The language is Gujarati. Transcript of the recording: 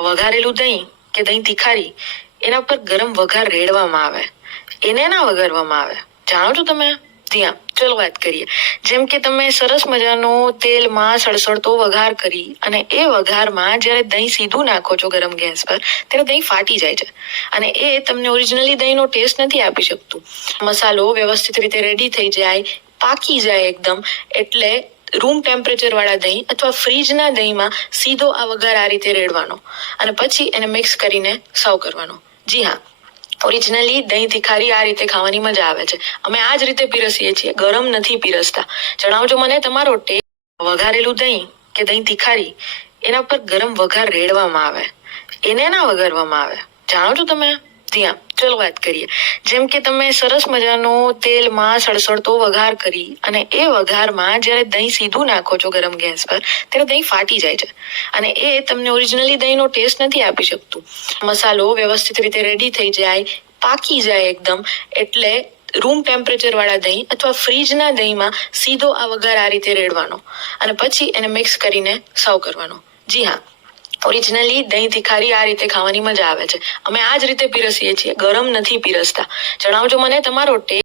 વઘારેલું દહીં કે દહીં તિખારી એના પર ગરમ વઘાર રેડવામાં આવે, એને ના વઘારવામાં આવે. જાણો છો તમે? ત્યાં ચલો વાત કરીએ. જેમ કે તમે સરસ મજાનો તેલમાં સળસળતો વઘાર કરી અને એ વઘારમાં જ્યારે દહીં સીધું નાખો છો ગરમ ગેસ પર ત્યારે દહીં ફાટી જાય છે અને એ તમને ઓરિજિનલી દહીંનો ટેસ્ટ નથી આપી શકતું. મસાલો વ્યવસ્થિત રીતે રેડી થઈ જાય, પાકી જાય એકદમ, એટલે રૂમ ટેમ્પરેચર વાળા દહીં અથવા ફ્રીજના દહીંમાં સીધો આ વઘાર આ રીતે રેડવાનો અને પછી એને મિક્સ કરીને સર્વ કરવાનો. જી હા, ઓરિજિનલી દહીં તિખારી આ રીતે ખાવાની મજા આવે છે. અમે આ જ રીતે પીરસીએ છીએ, ગરમ નથી પીરસતા. જણાવજો મને તમારો ટેસ્ટ. વઘારેલું દહીં કે દહીં તિખારી એના પર ગરમ વઘાર રેડવામાં આવે, એને ના વઘારવામાં આવે. જાણો છો તમે? ત્યાં ચલો વાત કરીએ. જેમ કે તમે સરસ મજાનો તેલમાં સળસળતો વઘાર કરી અને એ વઘારમાં જ્યારે દહીં સીધું નાખો છો ગરમ ગેસ પર ત્યારે દહીં ફાટી જાય છે અને એ તમને ઓરિજિનલી દહીંનો ટેસ્ટ નથી આપી શકતું. મસાલો વ્યવસ્થિત રીતે રેડી થઈ જાય, પાકી જાય એકદમ, એટલે રૂમ ટેમ્પરેચર વાળા દહીં અથવા ફ્રીજના દહીંમાં સીધો આ વઘાર આ રીતે રેડવાનો અને પછી એને મિક્સ કરીને સર્વ કરવાનો. જી હા, ઓરિજિનલી દહીં તિખારી આ રીતે ખાવાની મજા આવે છે. અમે આ જ રીતે પીરસીએ છીએ, ગરમ નથી પીરસતા. જણાવજો મને તમારો ટેસ્ટ.